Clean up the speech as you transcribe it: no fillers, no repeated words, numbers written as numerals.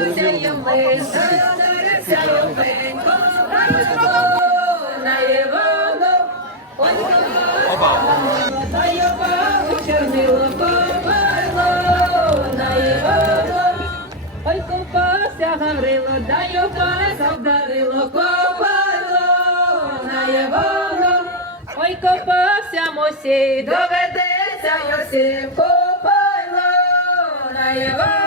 Копався Євменько, задарився Євменько, на Івану, ой, на Івану, чорнило Копайло, на Івану, ой, копався Гаврило, да Йопаса вдарило Копайло, на Івану, ой, копався Мосій, доведеться Йосип Копайло, на Івану.